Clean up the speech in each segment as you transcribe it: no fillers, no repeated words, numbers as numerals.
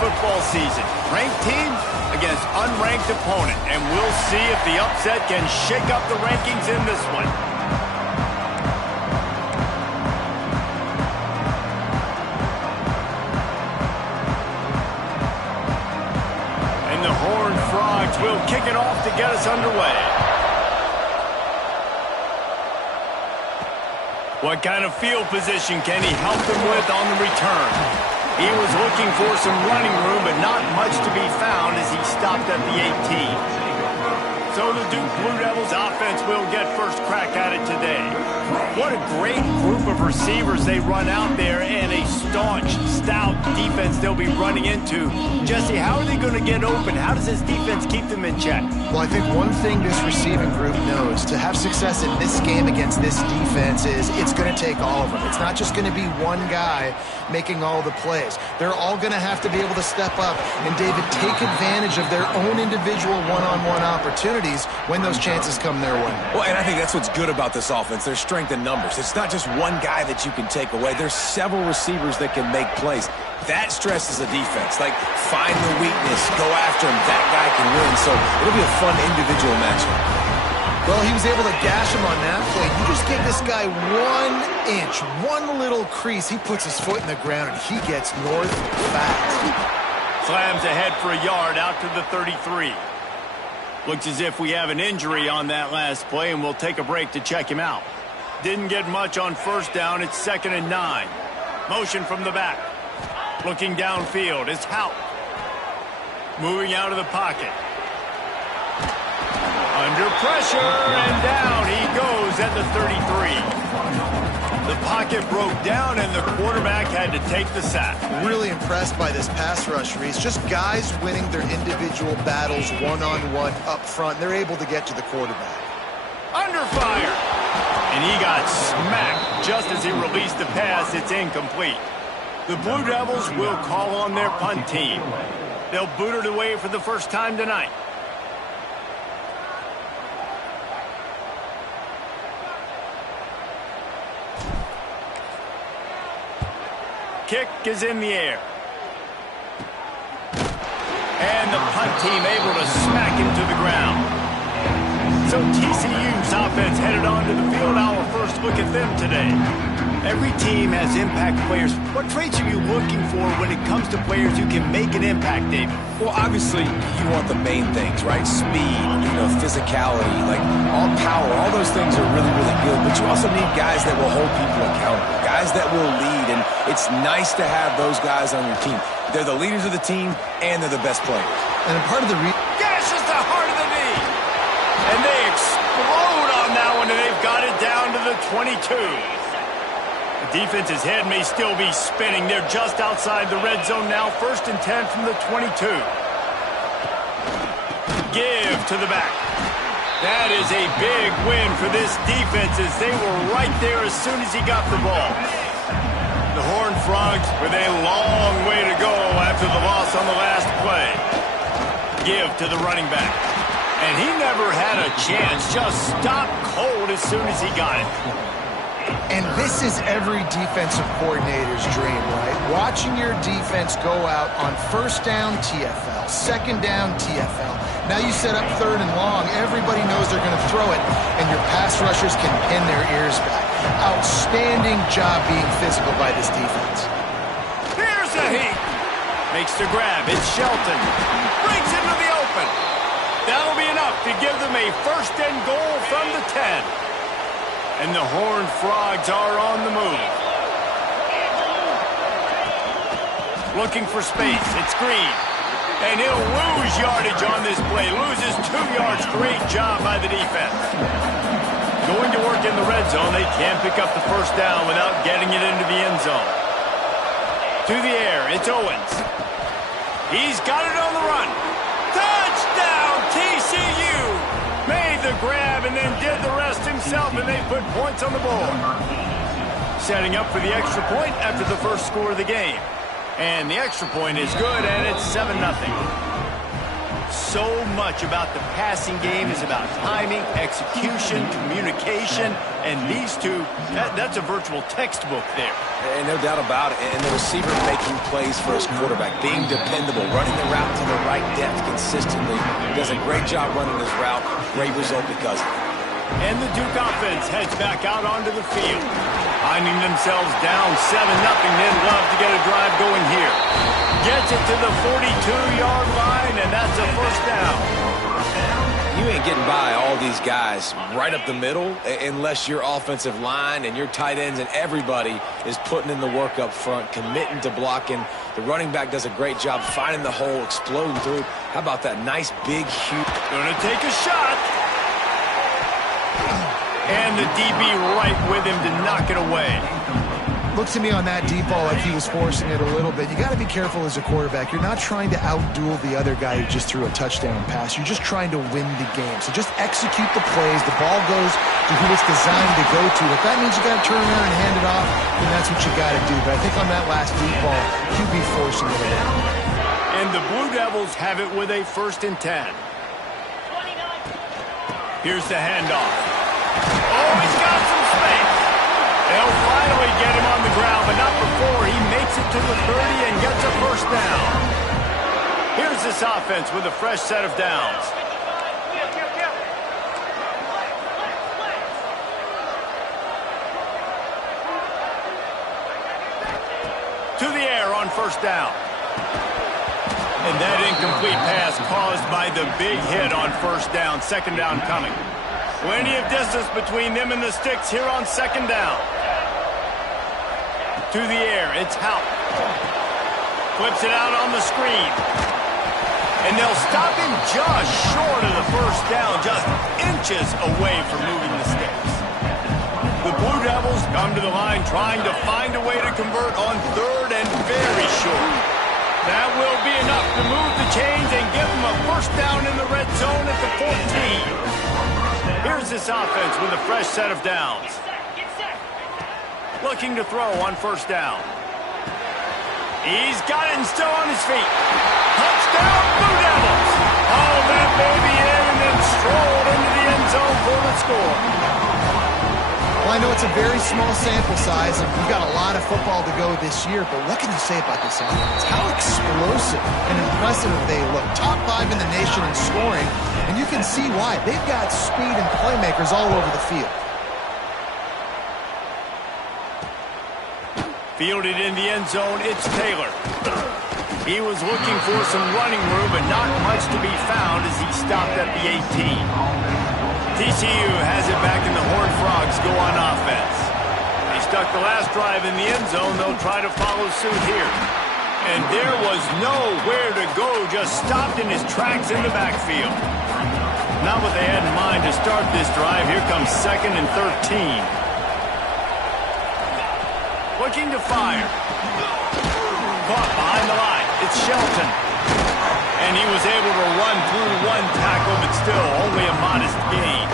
football season. Ranked team against unranked opponent. And we'll see if the upset can shake up the rankings in this one. And the Horned Frogs will kick it off to get us underway. What kind of field position can he help them with on the return? He was looking for some running room, but not much to be found as he stopped at the 18. So the Duke Blue Devils offense will get first crack at it today. What a great group of receivers they run out there, and a staunch, stout defense they'll be running into. Jesse, how are they going to get open? How does this defense keep them in check? Well, I think one thing this receiving group knows, to have success in this game against this defense, is it's going to take all of them. It's not just going to be one guy making all the plays. They're all going to have to be able to step up and, David, take advantage of their own individual one-on-one opportunities when those chances come their way. Well, and I think that's what's good about this offense, their strength in numbers. It's not just one guy that you can take away. There's several receivers that can make plays. That stresses the defense. Like, find the weakness, go after him. That guy can win. So it'll be a fun individual matchup. Well, he was able to gash him on that play. You just give this guy 1 inch, one little crease. He puts his foot in the ground, and he gets north fast. Slams ahead for a yard out to the 33. Looks as if we have an injury on that last play, and we'll take a break to check him out. Didn't get much on first down. It's 2nd and 9. Motion from the back. Looking downfield. It's Houck. Moving out of the pocket. Under pressure, and down he goes at the 33. The pocket broke down, and the quarterback had to take the sack. Really impressed by this pass rush, Reese. Just guys winning their individual battles one-on-one up front. They're able to get to the quarterback. Under fire. And he got smacked just as he released the pass. It's incomplete. The Blue Devils will call on their punt team. They'll boot it away for the first time tonight. Kick is in the air. And the punt team able to smack him to the ground. So TCU's offense headed onto the field. Our first look at them today. Every team has impact players. What traits are you looking for when it comes to players who can make an impact, David? Well, obviously, you want the main things, right? Speed, physicality, like all power. All those things are really, really good. But you also need guys that will hold people accountable, guys that will lead. And it's nice to have those guys on your team. They're the leaders of the team, and they're the best players. And a part of the gashes the heart of the knee. And they explode on that one, and they've got it down to the 22. The defense's head may still be spinning. They're just outside the red zone now. 1st and 10 from the 22. Give to the back. That is a big win for this defense as they were right there as soon as he got the ball. The Horned Frogs with a long way to go after the loss on the last play. Give to the running back. And he never had a chance. Just stopped cold as soon as he got it. And this is every defensive coordinator's dream, right? Watching your defense go out on 1st down TFL, 2nd down TFL. Now you set up 3rd and long. Everybody knows they're going to throw it, and your pass rushers can pin their ears back. Outstanding job being physical by this defense. Here's a heat. Makes the grab. It's Shelton. Brings into the open. That'll be enough to give them a 1st and goal from the 10. And the Horned Frogs are on the move. Looking for space. It's Green. And he'll lose yardage on this play. Loses 2 yards. Great job by the defense. Going to work in the red zone. They can't pick up the 1st down without getting it into the end zone. To the air. It's Owens. He's got it on the run. Touchdown, TCU! Made the grab and then did the rest himself, and they put points on the board. Setting up for the extra point after the first score of the game. And the extra point is good, and it's 7-0. So much about the passing game is about timing, execution, communication, and these two, that's a virtual textbook there. And no doubt about it. And the receiver making plays for his quarterback, being dependable, running the route to the right depth consistently. He does a great job running his route. Great result because of it. And the Duke offense heads back out onto the field. Finding themselves down 7-0, then love to get a drive going here. Gets it to the 42-yard line, and that's a first down. You ain't getting by all these guys right up the middle unless your offensive line and your tight ends and everybody is putting in the work up front, committing to blocking. The running back does a great job finding the hole, exploding through. How about that nice, big, huge... Gonna take a shot. And the DB right with him to knock it away. Looked to me on that deep ball like he was forcing it a little bit. You got to be careful as a quarterback. You're not trying to outduel the other guy who just threw a touchdown pass. You're just trying to win the game. So just execute the plays. The ball goes to who it's designed to go to. If that means you got to turn around and hand it off, then that's what you got to do. But I think on that last deep ball, QB forcing it a little. And the Blue Devils have it with a 1st and 10. Here's the handoff. Oh, he's got some space. They'll finally get him on the ground, but not before he makes it to the 30 and gets a first down. Here's this offense with a fresh set of downs. To the air on first down. And that incomplete pass caused by the big hit on first down. 2nd down coming. Plenty of distance between them and the sticks here on 2nd down. To the air, it's Houck. Flips it out on the screen. And they'll stop him just short of the first down, just inches away from moving the sticks. The Blue Devils come to the line trying to find a way to convert on 3rd and very short. That will be enough to move the chains and give them a first down in the red zone at the 14. Here's this offense with a fresh set of downs. Looking to throw on first down. He's got it and still on his feet. Touchdown, Blue Devils! Oh, that baby in and then strolled into the end zone for the score. Well, I know it's a very small sample size, and we've got a lot of football to go this year, but what can you say about this offense? How explosive and impressive they look. Top 5 in the nation in scoring, and you can see why. They've got speed and playmakers all over the field. Fielded in the end zone, it's Taylor. He was looking for some running room, but not much to be found as he stopped at the 18. TCU has it back in the Horned Frogs go on offense. They stuck the last drive in the end zone. They'll try to follow suit here. And there was nowhere to go, just stopped in his tracks in the backfield. Not what they had in mind to start this drive. Here comes 2nd and 13. Looking to fire. Caught behind the line. It's Shelton. And he was able to run through one tackle, but still only a modest gain.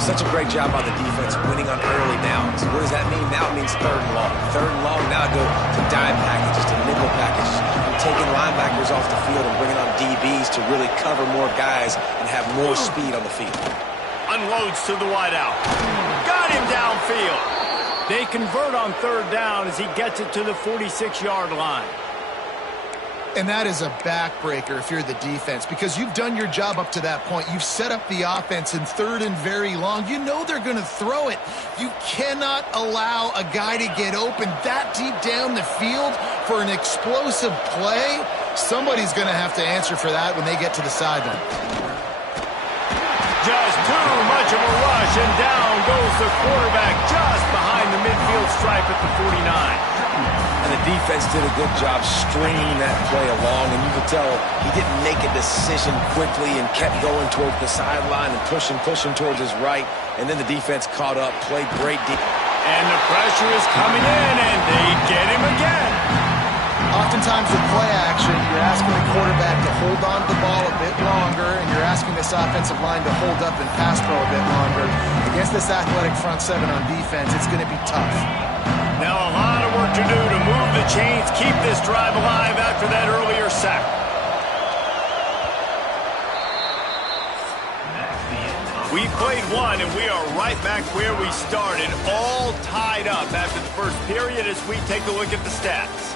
Such a great job on the defense winning on early downs. What does that mean? Now it means 3rd and long. 3rd and long, now go to dime packages, to nickel packages. I'm taking linebackers off the field and bringing on DBs to really cover more guys and have more speed on the field. Unloads to the wideout. Got him downfield. They convert on 3rd down as he gets it to the 46-yard line. And that is a backbreaker if you're the defense, because you've done your job up to that point. You've set up the offense in 3rd and very long. You know they're going to throw it. You cannot allow a guy to get open that deep down the field for an explosive play. Somebody's going to have to answer for that when they get to the sideline. Just too much of a rush, and down goes the quarterback just behind the midfield stripe at the 49. And the defense did a good job stringing that play along, and you could tell he didn't make a decision quickly and kept going towards the sideline and pushing towards his right, and then the defense caught up, played great defense. And the pressure is coming in, and they get him again. Oftentimes with play action, you're asking the quarterback to hold on to the ball a bit longer, and you're asking this offensive line to hold up and pass pro a bit longer. Against this athletic front 7 on defense, it's going to be tough. Now a lot of work to do to move the chains, keep this drive alive after that earlier sack. played one, and we are right back where we started, all tied up after the first period as we take a look at the stats.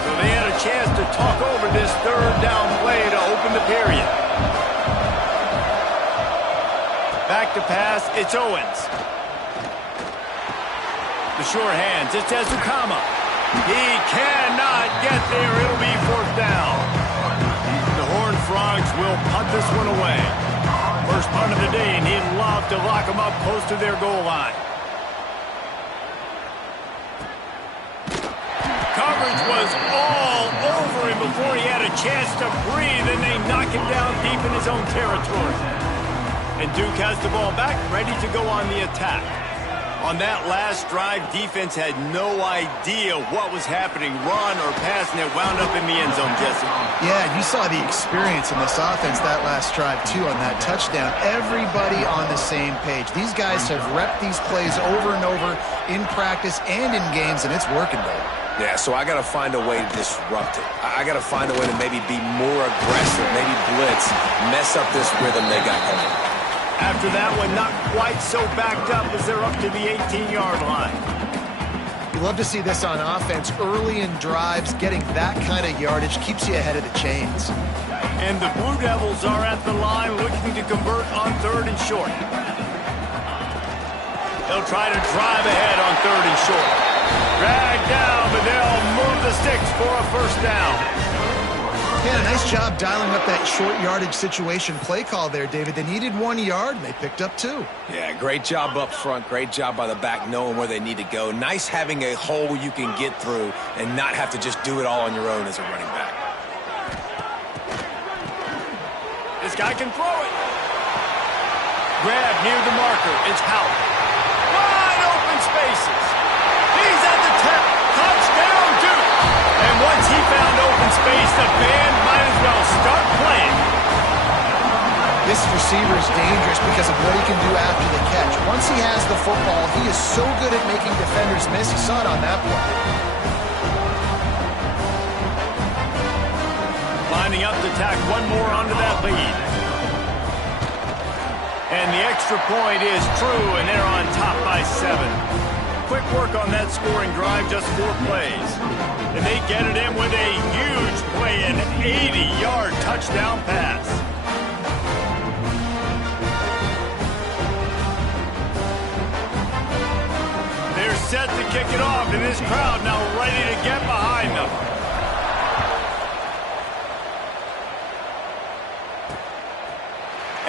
So they had a chance to talk over this third down play to open the period. Back to pass, it's Owens. The short hands, it's Ezukama. He cannot get there. It'll be fourth down. The Horned Frogs will punt this one away. First punt of the day, and he'd love to lock them up close to their goal line. Coverage was all over him before he had a chance to breathe, and they knock him down deep in his own territory. And Duke has the ball back, ready to go on the attack. On that last drive, defense had no idea what was happening, run or pass, and it wound up in the end zone, Jesse. Yeah, you saw the experience in this offense that last drive, too, on that touchdown. Everybody on the same page. These guys have repped these plays over and over in practice and in games, and it's working, baby. Yeah, so I got to find a way to disrupt it. I got to find a way to maybe be more aggressive, maybe blitz, mess up this rhythm they got going. After that one, not quite so backed up as they're up to the 18-yard line. You love to see this on offense. Early in drives, getting that kind of yardage keeps you ahead of the chains. And the Blue Devils are at the line looking to convert on third and short. They'll try to drive ahead on third and short. Drag down, but they'll move the sticks for a first down. Yeah, nice job dialing up that short yardage situation play call there, David. They needed 1 yard, and they picked up 2. Yeah, great job up front. Great job by the back knowing where they need to go. Nice having a hole you can get through and not have to just do it all on your own as a running back. This guy can throw it. Grab near the marker. It's Howard. Wide open spaces. He's at the 10. Touchdown, Duke. And once he found open space, the band might as well start playing. This receiver is dangerous because of what he can do after the catch. Once he has the football, he is so good at making defenders miss. You saw it on that play. Lining up to tack one more onto that lead. And the extra point is true, and they're on top by 7. Quick work on that scoring drive, just 4 plays. And they get it in with a huge play, an 80-yard touchdown pass. They're set to kick it off, and this crowd now ready to get behind them.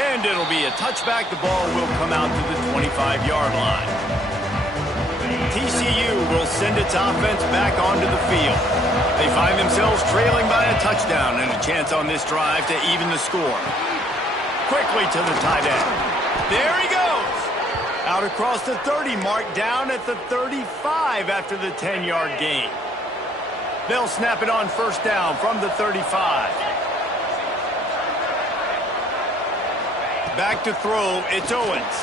And it'll be a touchback. The ball will come out to the 25-yard line. TCU will send its offense back onto the field. They find themselves trailing by a touchdown and a chance on this drive to even the score. Quickly to the tight end. There he goes. Out across the 30 mark, down at the 35 after the 10-yard gain. They'll snap it on first down from the 35. Back to throw, it's Owens.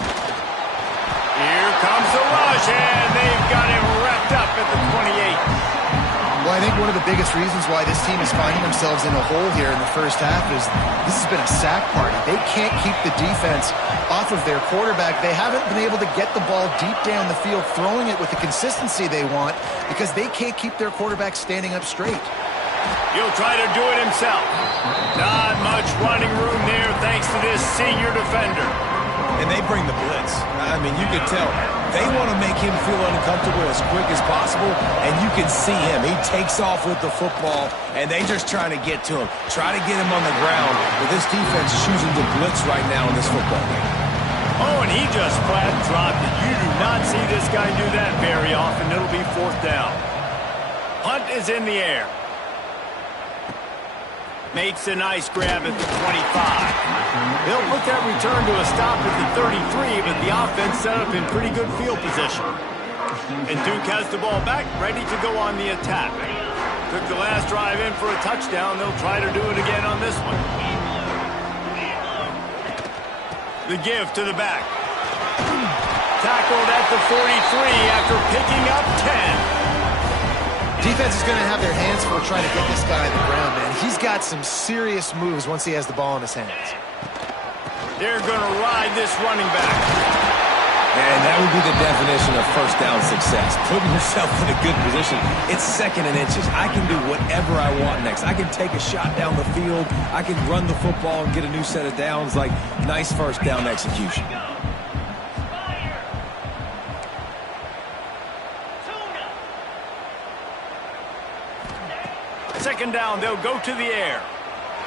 Here comes the rush, and they've got him wrapped up at the 28. Well, I think one of the biggest reasons why this team is finding themselves in a hole here in the first half is this has been a sack party. They can't keep the defense off of their quarterback. They haven't been able to get the ball deep down the field, throwing it with the consistency they want because they can't keep their quarterback standing up straight. He'll try to do it himself. Not much running room there thanks to this senior defender. And they bring the blitz. I mean, you can tell they want to make him feel uncomfortable as quick as possible, and you can see him. He takes off with the football, and they just trying to get to him, try to get him on the ground. But this defense is choosing to blitz right now in this football game. Oh, and he just flat dropped it. You do not see this guy do that very often. It'll be fourth down. Punt is in the air. Makes a nice grab at the 25. They'll put that return to a stop at the 33, but the offense set up in pretty good field position. And Duke has the ball back, ready to go on the attack. Took the last drive in for a touchdown. They'll try to do it again on this one. The give to the back. Tackled at the 43 after picking up 10. Defense is going to have their hands full trying to get this guy on the ground, man. He's got some serious moves once he has the ball in his hands. They're going to ride this running back. And that would be the definition of first down success. Putting yourself in a good position. It's 2nd and inches. I can do whatever I want next. I can take a shot down the field. I can run the football and get a new set of downs. Like, nice first down execution. 2nd down, they'll go to the air.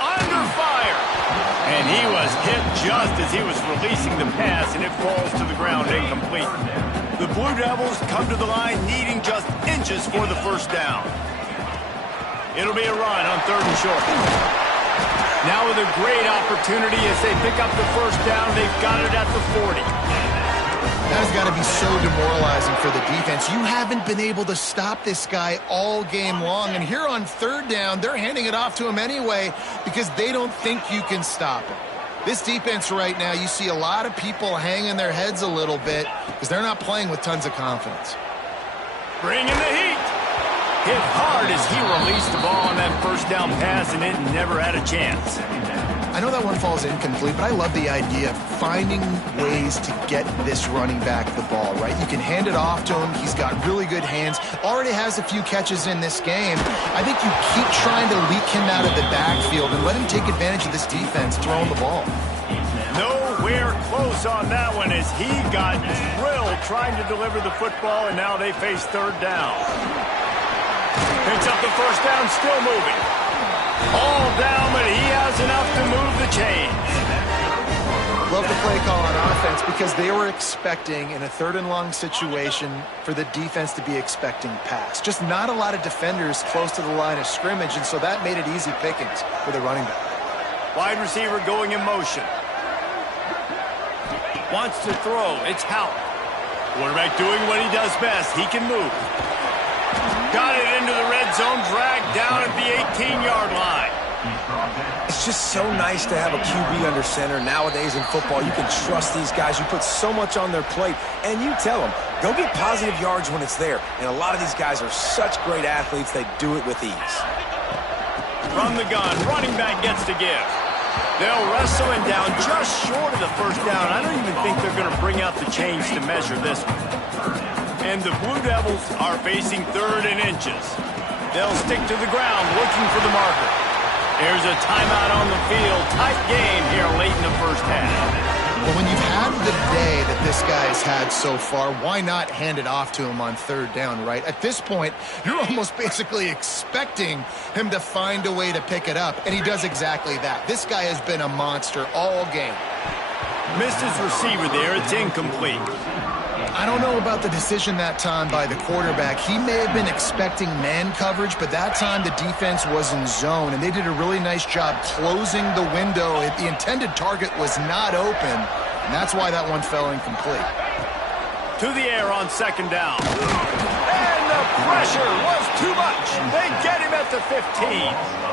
Under fire. And he was hit just as he was releasing the pass, and it falls to the ground incomplete. The Blue Devils come to the line needing just inches for the first down. It'll be a run on 3rd and short. Now with a great opportunity as they pick up the first down, they've got it at the 40. That has got to be so demoralizing for the defense. You haven't been able to stop this guy all game long. And here on 3rd down, they're handing it off to him anyway because they don't think you can stop him. This defense right now, you see a lot of people hanging their heads a little bit because they're not playing with tons of confidence. Bring in the heat. Hit hard as he released the ball on that first down pass, and it never had a chance. I know that one falls incomplete, but I love the idea of finding ways to get this running back the ball, right? You can hand it off to him. He's got really good hands. Already has a few catches in this game. I think you keep trying to leak him out of the backfield and let him take advantage of this defense throwing the ball. Nowhere close on that one as he got drilled trying to deliver the football, and now they face 3rd down. Picks up the first down, still moving. All down, but he has enough to move the chains. Love the play call on offense because they were expecting in a 3rd and long situation for the defense to be expecting pass. Just not a lot of defenders close to the line of scrimmage, and so that made it easy pickings for the running back. Wide receiver going in motion. Wants to throw. It's Howard. Quarterback doing what he does best. He can move. Got it into the red zone, dragged down at the 18-yard line. It's just so nice to have a QB under center. Nowadays in football, you can trust these guys. You put so much on their plate, and you tell them, go get positive yards when it's there. And a lot of these guys are such great athletes, they do it with ease. From the gun, running back gets to give. They'll wrestle him down just short of the first down. I don't even think they're going to bring out the chains to measure this one. And the Blue Devils are facing 3rd and inches. They'll stick to the ground looking for the marker. There's a timeout on the field. Tight game here late in the first half. Well, when you've had the day that this guy's had so far, why not hand it off to him on 3rd down, right? At this point, you're almost basically expecting him to find a way to pick it up, and he does exactly that. This guy has been a monster all game. Missed his receiver there. It's incomplete. I don't know about the decision that time by the quarterback. He may have been expecting man coverage, but that time the defense was in zone, and they did a really nice job closing the window. The intended target was not open, and that's why that one fell incomplete. To the air on 2nd down. And the pressure was too much. They get him at the 15.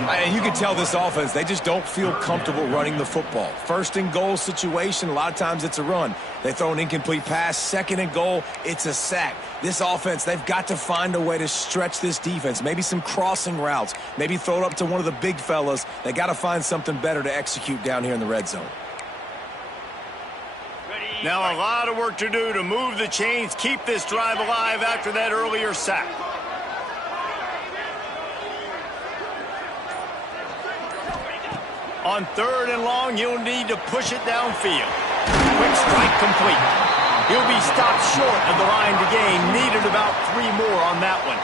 And you can tell this offense, they just don't feel comfortable running the football. 1st and goal situation, a lot of times it's a run. They throw an incomplete pass. 2nd and goal, it's a sack. This offense, they've got to find a way to stretch this defense. Maybe some crossing routes. Maybe throw it up to one of the big fellas. They got to find something better to execute down here in the red zone. Now a lot of work to do to move the chains, keep this drive alive after that earlier sack. On 3rd and long, you'll need to push it downfield. Quick strike complete. He'll be stopped short of the line to gain. Needed about 3 more on that one.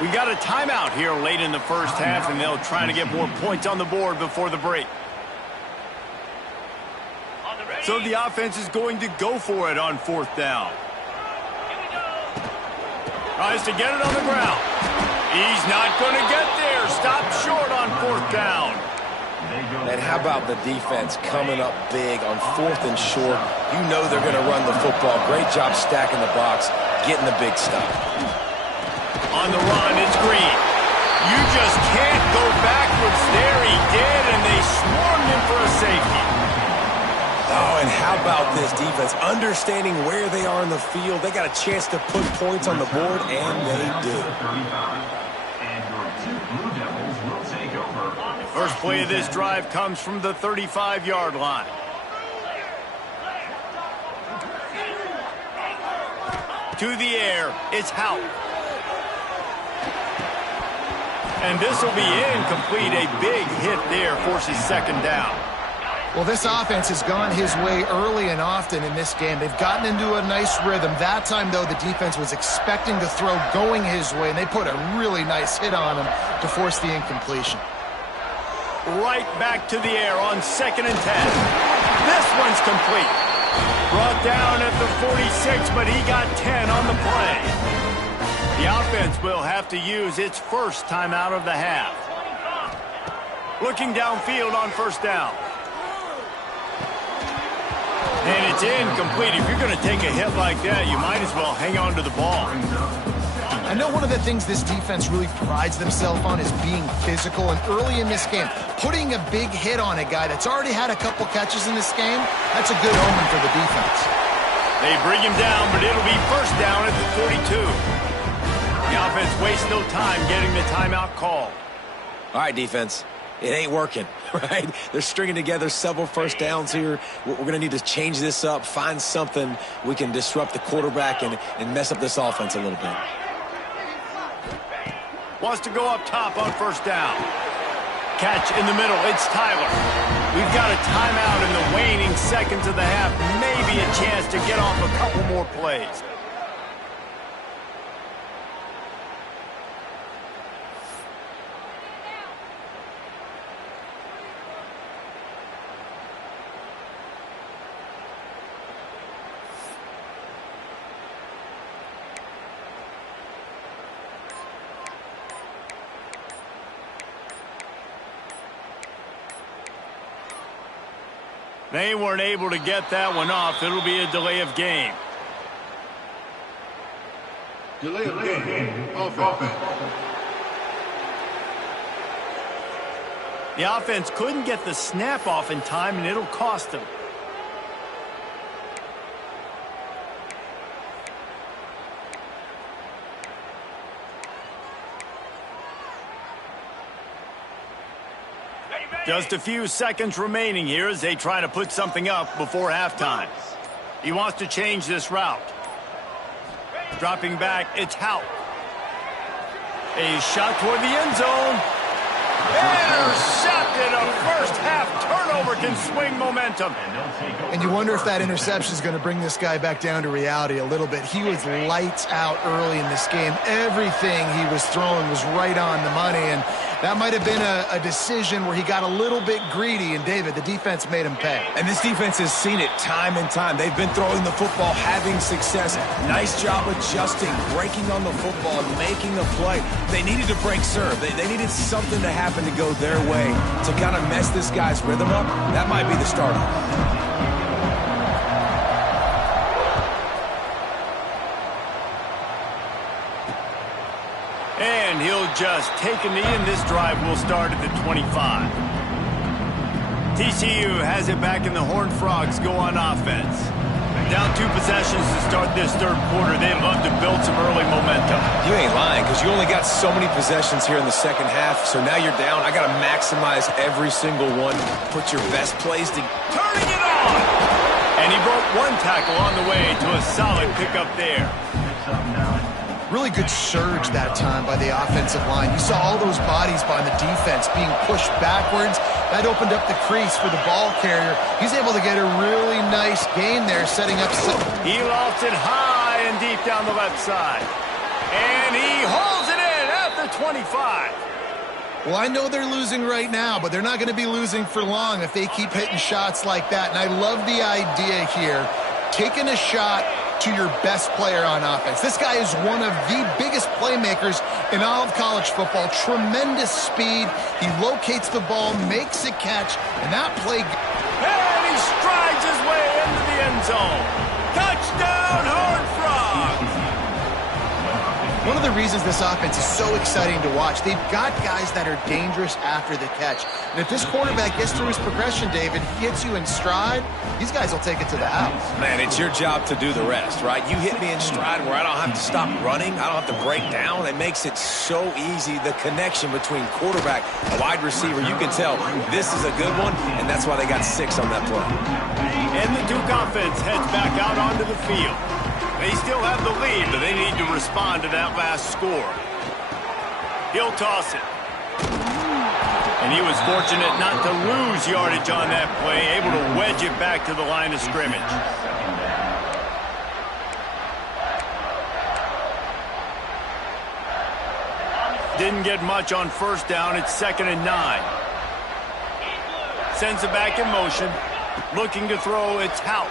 We got a timeout here late in the first half, and they'll try to get more points on the board before the break. So the offense is going to go for it on 4th down. Tries to get it on the ground. He's not going to get there. Stopped short on 4th down. And how about the defense coming up big on 4th and short? You know they're going to run the football. Great job stacking the box, getting the big stop. On the run, it's Green. You just can't go backwards there. He did, and they swarmed him for a safety. Oh, and how about this defense? Understanding where they are in the field, they got a chance to put points on the board, and they do. First play of this drive comes from the 35-yard line. To the air, it's Hout. And this will be incomplete. A big hit there forces second down. Well, this offense has gone his way early and often in this game. They've gotten into a nice rhythm. That time, though, the defense was expecting the throw going his way, and they put a really nice hit on him to force the incompletion. Right back to the air on 2nd and 10. This one's complete. Brought down at the 46, but he got 10 on the play. The offense will have to use its first timeout of the half. Looking downfield on first down. And it's incomplete. If you're going to take a hit like that, you might as well hang on to the ball. I know one of the things this defense really prides themselves on is being physical, and early in this game, putting a big hit on a guy that's already had a couple catches in this game, that's a good omen for the defense. They bring him down, but it'll be first down at the 42. The offense wastes no time getting the timeout called. All right, defense. It ain't working, right? They're stringing together several first downs here. We're going to need to change this up, find something we can disrupt the quarterback and mess up this offense a little bit. Wants to go up top on first down. Catch in the middle. It's Tyler. We've got a timeout in the waning seconds of the half. Maybe a chance to get off a couple more plays. They weren't able to get that one off. It'll be a delay of game. Delay of game. Offense. The offense couldn't get the snap off in time, and it'll cost them. Just a few seconds remaining here as they try to put something up before halftime. He wants to change this route. Dropping back, it's Hout. A shot toward the end zone. Intercepted. A first half turnover can swing momentum. And you wonder if that interception is going to bring this guy back down to reality a little bit. He was lights out early in this game. Everything he was throwing was right on the money, and that might have been a decision where he got a little bit greedy, and David, the defense made him pay. And this defense has seen it time and time. They've been throwing the football, having success. Nice job adjusting, breaking on the football, making a play. They needed to break serve. They needed something to happen to go their way to kind of mess this guy's rhythm up. That might be the start of it. And he'll just take a knee, and this drive will start at the 25. TCU has it back, and the Horned Frogs go on offense. Down 2 possessions to start this third quarter. They'd love to build some early momentum. You ain't lying, because you only got so many possessions here in the second half, so now you're down. I got to maximize every single one. Put your best plays to... Turning it on! And he broke one tackle on the way to a solid pickup there. Really good surge that time by the offensive line. You saw all those bodies by the defense being pushed backwards. That opened up the crease for the ball carrier. He's able to get a really nice gain there, setting up... He lofts it high and deep down the left side. And he holds it in at the 25. Well, I know they're losing right now, but they're not going to be losing for long if they keep hitting shots like that. And I love the idea here, taking a shot to your best player on offense. This guy is one of the biggest playmakers in all of college football. Tremendous speed. He locates the ball, makes a catch, and that play... And he strides his way into the end zone. Touchdown, Horned Frogs! One of the the reasons this offense is so exciting to watch. They've got guys that are dangerous after the catch. And if this quarterback gets through his progression, David, gets you in stride, these guys will take it to the house. Man, it's your job to do the rest, right? You hit me in stride where I don't have to stop running. I don't have to break down. It makes it so easy. The connection between quarterback and wide receiver, you can tell this is a good one, and that's why they got 6 on that play. And the Duke offense heads back out onto the field. They still have the lead, but they need to respond to that last score. He'll toss it. And he was fortunate not to lose yardage on that play, able to wedge it back to the line of scrimmage. Didn't get much on first down. It's 2nd and 9. Sends it back in motion. Looking to throw, it's Hout.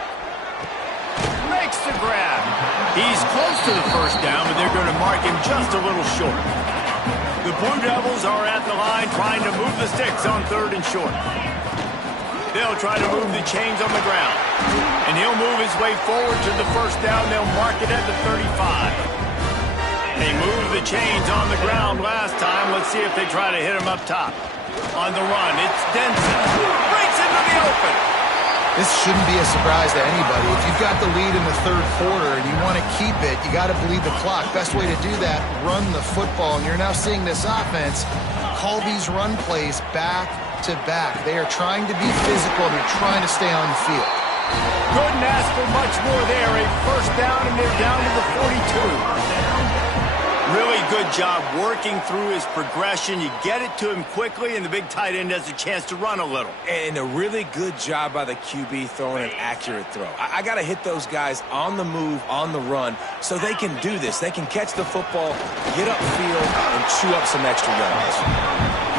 Makes the grab. He's close to the first down, but they're going to mark him just a little short. The Blue Devils are at the line trying to move the sticks on 3rd and short. They'll try to move the chains on the ground. And he'll move his way forward to the first down. They'll mark it at the 35. They moved the chains on the ground last time. Let's see if they try to hit him up top. On the run, it's Denson. Breaks into the open. This shouldn't be a surprise to anybody. If you've got the lead in the 3rd quarter and you want to keep it, you got to bleed the clock. Best way to do that, run the football. And you're now seeing this offense call these run plays back to back. They are trying to be physical and they're trying to stay on the field. Couldn't ask for much more there. A first down, and they're down to the 42. Really good job working through his progression. You get it to him quickly, and the big tight end has a chance to run a little. And a really good job by the QB throwing an accurate throw. I got to hit those guys on the move, on the run, so they can do this. They can catch the football, get upfield, and chew up some extra yards.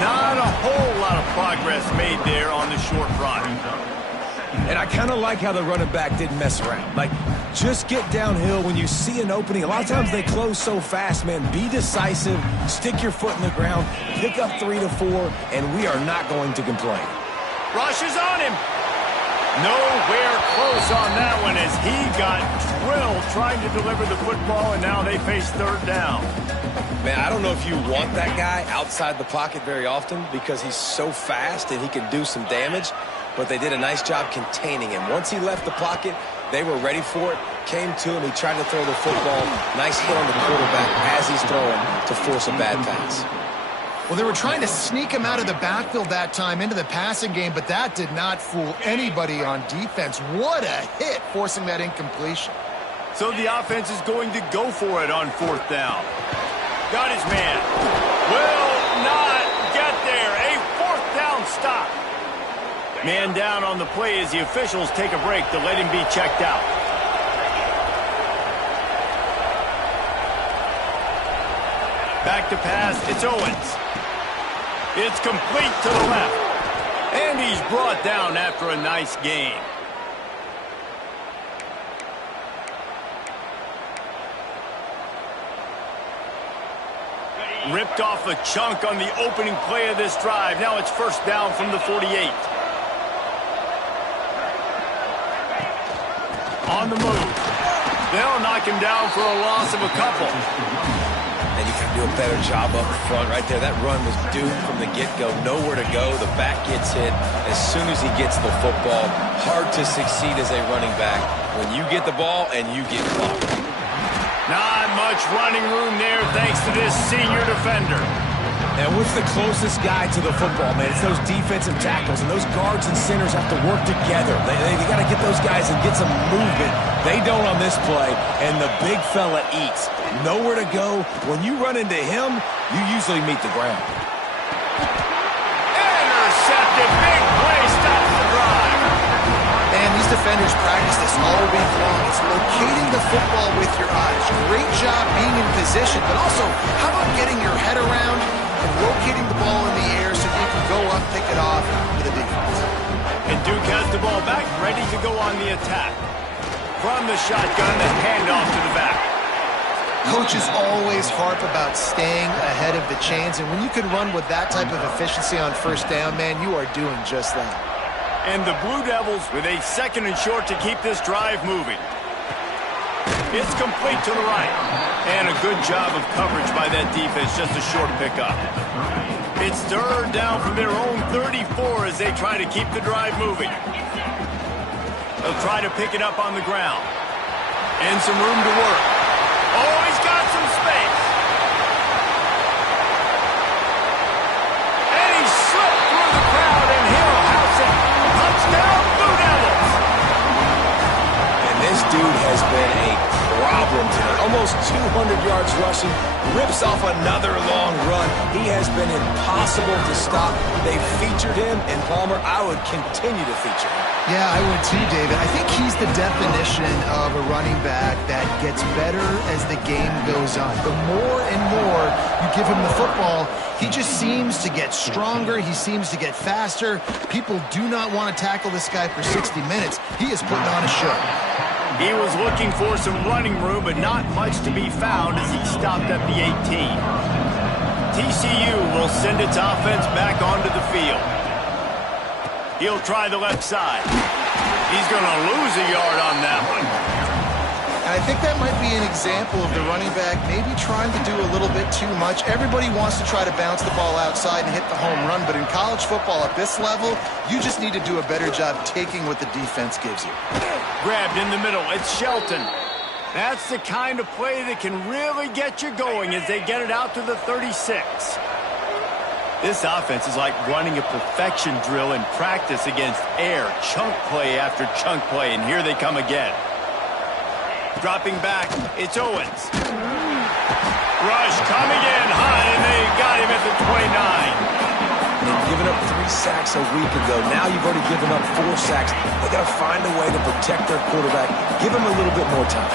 Not a whole lot of progress made there on the short run. And I kind of like how the running back didn't mess around. Like, just get downhill when you see an opening. A lot of times they close so fast, man. Be decisive, stick your foot in the ground, pick up 3 to 4, and we are not going to complain. Rush is on him. Nowhere close on that one as he got drilled trying to deliver the football, and now they face 3rd down. Man, I don't know if you want that guy outside the pocket very often because he's so fast and he can do some damage, but they did a nice job containing him. Once he left the pocket, they were ready for it, came to him, he tried to throw the football. Nice hit on the quarterback as he's throwing to force a bad pass. Well, they were trying to sneak him out of the backfield that time into the passing game, but that did not fool anybody on defense. What a hit, forcing that incompletion. So the offense is going to go for it on 4th down. Got his man. Will not get there. A 4th down stop. Man down on the play as the officials take a break to let him be checked out. Back to pass. It's Owens. It's complete to the left. And he's brought down after a nice gain. Ripped off a chunk on the opening play of this drive. Now it's first down from the 48. On the move. They'll knock him down for a loss of a couple. And you can do a better job up front right there. That run was doomed from the get-go. Nowhere to go. The back gets hit as soon as he gets the football. Hard to succeed as a running back when you get the ball and you get clocked. Not much running room there thanks to this senior defender. And what's the closest guy to the football, man? It's those defensive tackles, and those guards and centers have to work together. They got to get those guys and get some movement. They don't on this play, and the big fella eats. Nowhere to go. When you run into him, you usually meet the ground. Intercepted. Big play stops the drive. And these defenders practice this all week long. It's locating the football with your eyes. Great job being in position, but also how about getting your head around and locating the ball in the air so you can go up, pick it off for the defense. And Duke has the ball back, ready to go on the attack. From the shotgun, the handoff to the back. Coaches always harp about staying ahead of the chains, and when you can run with that type of efficiency on first down, man, you are doing just that. And the Blue Devils with a 2nd and short to keep this drive moving. It's complete to the right. And a good job of coverage by that defense, just a short pickup. It's third down from their own 34 as they try to keep the drive moving. They'll try to pick it up on the ground. And some room to work. Oh, he's got some space. And he slipped through the crowd, and he'll house it. Touchdown, Blue Devils. And this dude has been a problem today. Almost 200 yards rushing. Rips off another long run. He has been impossible to stop. They've featured him, and Palmer, I would continue to feature him. Yeah, I would too, David. I think he's the definition of a running back that gets better as the game goes on. The more and more you give him the football, he just seems to get stronger. He seems to get faster. People do not want to tackle this guy for 60 minutes. He is putting on a show. He was looking for some running room, but not much to be found as he stopped at the 18. TCU will send its offense back onto the field. He'll try the left side. He's going to lose a yard on that one. And I think that might be an example of the running back maybe trying to do a little bit too much. Everybody wants to try to bounce the ball outside and hit the home run, but in college football at this level, you just need to do a better job taking what the defense gives you. Grabbed in the middle. It's Shelton. That's the kind of play that can really get you going as they get it out to the 36. This offense is like running a perfection drill in practice against air. Chunk play after chunk play, and here they come again. Dropping back, it's Owens. Rush coming in high, and they got him at the 29. They've given up 3 sacks a week ago. Now you've already given up 4 sacks. They got to find a way to protect their quarterback. Give him a little bit more time.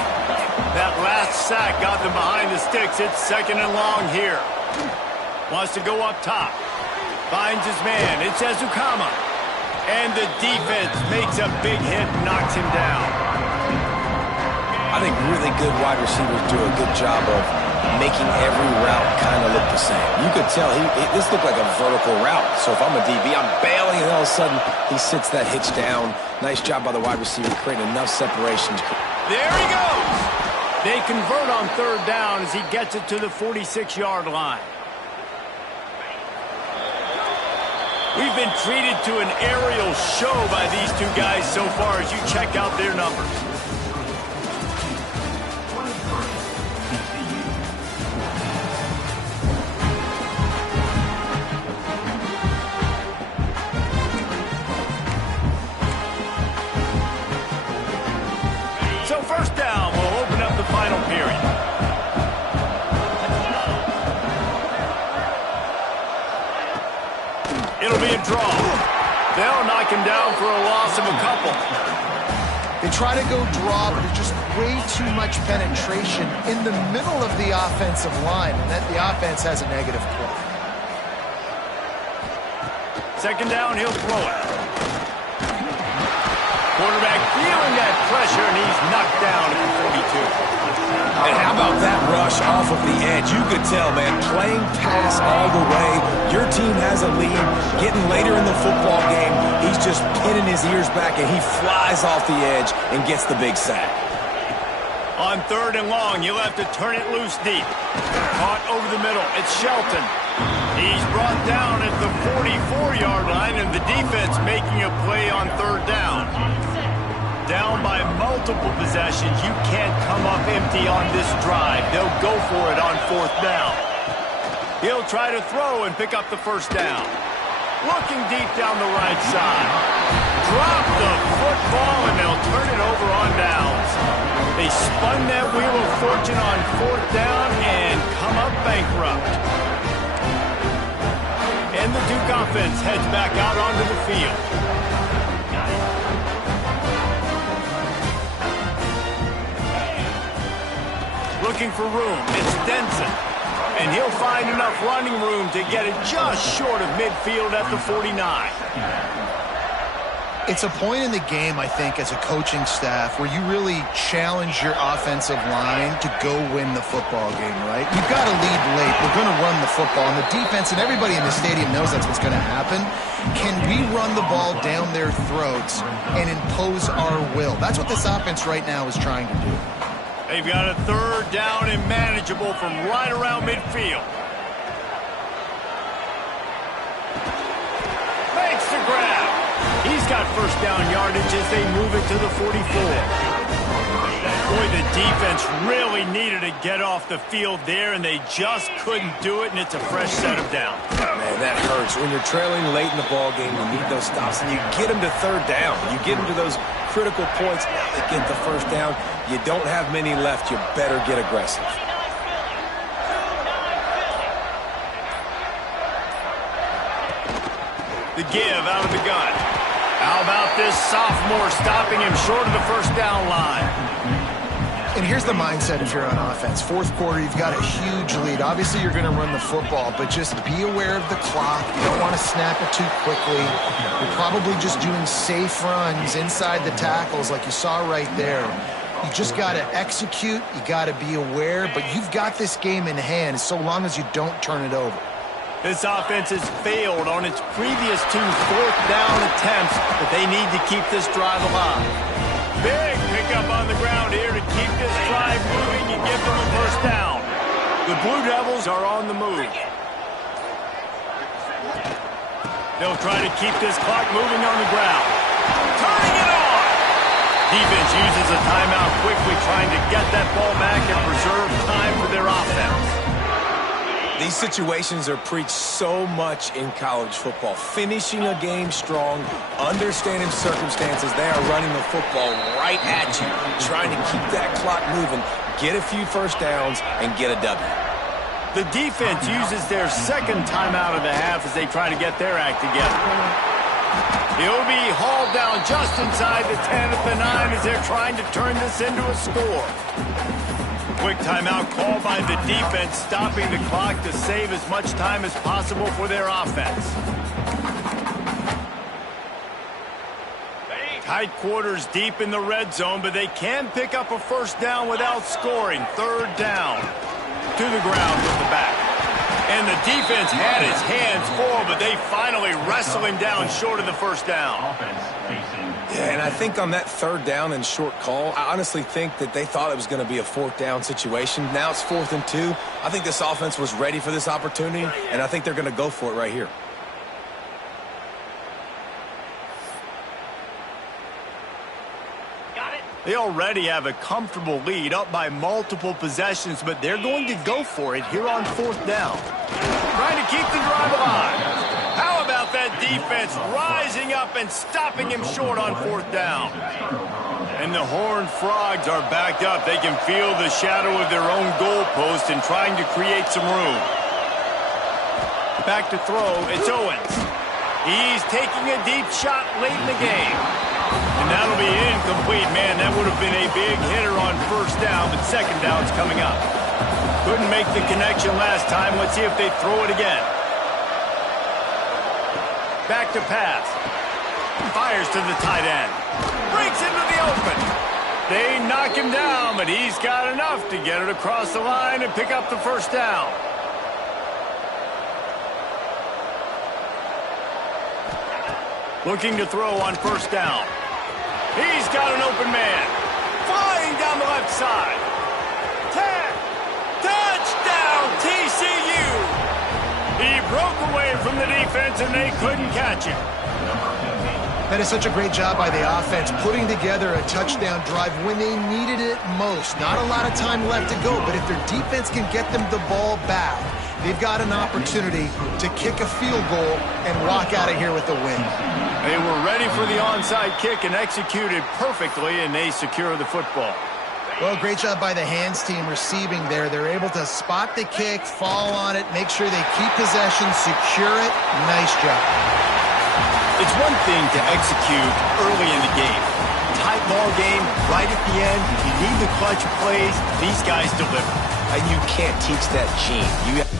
That last sack got them behind the sticks. It's second and long here. Wants to go up top. Finds his man. It's Ezukama. And the defense makes a big hit and knocks him down. I think really good wide receivers do a good job of making every route kind of look the same. You could tell this looked like a vertical route. So if I'm a DB, I'm bailing, and all of a sudden he sits that hitch down. Nice job by the wide receiver creating enough separation. There he goes. They convert on third down as he gets it to the 46-yard line. We've been treated to an aerial show by these two guys so far as you check out their numbers. So first down will open up the final period. It'll be a draw. They'll knock him down for a loss of a couple. They try to go draw, but there's just way too much penetration in the middle of the offensive line, and that the offense has a negative play. Second down, he'll throw it. Quarterback feeling that pressure, and he's knocked down at the 42. And how about that rush off of the edge? You could tell, man, playing pass all the way. Your team has a lead. Getting later in the football game, he's just pinning his ears back, and he flies off the edge and gets the big sack. On third and long, you'll have to turn it loose deep. Caught over the middle. It's Shelton. He's brought down at the 44-yard line, and the defense making a play on third down. Down by multiple possessions. You can't come up empty on this drive. They'll go for it on fourth down. He'll try to throw and pick up the first down. Looking deep down the right side. Drop the football, and they'll turn it over on downs. They spun that wheel of fortune on fourth down and come up bankrupt. And the Duke offense heads back out onto the field. Looking for room. It's Denson. And he'll find enough running room to get it just short of midfield at the 49. It's a point in the game, I think, as a coaching staff where you really challenge your offensive line to go win the football game, right? You've got to lead late. We're going to run the football. And the defense and everybody in the stadium knows that's what's going to happen. Can we run the ball down their throats and impose our will? That's what this offense right now is trying to do. They've got a third down and manageable from right around midfield. Makes the grab. He's got first down yardage as they move it to the 44. Boy, the defense really needed to get off the field there, and they just couldn't do it, and it's a fresh set of downs. Man, that hurts. When you're trailing late in the ball game, you need those stops, and you get them to third down. You get them to those critical points. Now they get the first down. You don't have many left. You better get aggressive. The give out of the gun. How about this sophomore stopping him short of the first down line? And here's the mindset if you're on offense. Fourth quarter, you've got a huge lead. Obviously, you're going to run the football, but just be aware of the clock. You don't want to snap it too quickly. You're probably just doing safe runs inside the tackles like you saw right there. You just got to execute. You got to be aware, but you've got this game in hand so long as you don't turn it over. This offense has failed on its previous 2 fourth down attempts, but they need to keep this drive alive. Big pickup on the ground here to keep this drive moving and give them a first down. The Blue Devils are on the move. They'll try to keep this clock moving on the ground. Turning it on! Defense uses a timeout quickly, trying to get that ball back and preserve time for their offense. These situations are preached so much in college football. Finishing a game strong, understanding circumstances. They are running the football right at you, trying to keep that clock moving, get a few first downs, and get a W. The defense uses their second timeout of the half as they try to get their act together. He'll be hauled down just inside the 10 at the 9 as they're trying to turn this into a score. Quick timeout called by the defense, stopping the clock to save as much time as possible for their offense. Tight quarters deep in the red zone, but they can pick up a first down without scoring. Third down. To the ground with the back. And the defense had his hands full, but they finally wrestle him down short of the first down. Yeah, and I think on that third down and short call, I honestly think that they thought it was going to be a fourth down situation. Now it's 4th and 2. I think this offense was ready for this opportunity, and I think they're going to go for it right here. They already have a comfortable lead, up by multiple possessions, but they're going to go for it here on 4th down. Trying to keep the drive alive. How about that defense rising up and stopping him short on 4th down? And the Horned Frogs are backed up. They can feel the shadow of their own goalpost and trying to create some room. Back to throw, it's Owens. He's taking a deep shot late in the game. And that'll be incomplete. Man, that would have been a big hitter on first down, but second down's coming up. Couldn't make the connection last time. Let's see if they throw it again. Back to pass. Fires to the tight end. Breaks into the open. They knock him down, but he's got enough to get it across the line and pick up the first down. Looking to throw on first down. He's got an open man. Flying down the left side. Touchdown, TCU. He broke away from the defense, and they couldn't catch him. That is such a great job by the offense, putting together a touchdown drive when they needed it most. Not a lot of time left to go, but if their defense can get them the ball back, they've got an opportunity to kick a field goal and walk out of here with a win. They were ready for the onside kick and executed perfectly, and they secure the football. Well, great job by the hands team receiving there. They're able to spot the kick, fall on it, make sure they keep possession, secure it. Nice job. It's one thing to execute early in the game. Tight ball game, right at the end. You need the clutch plays. These guys deliver. And you can't teach that gene. You have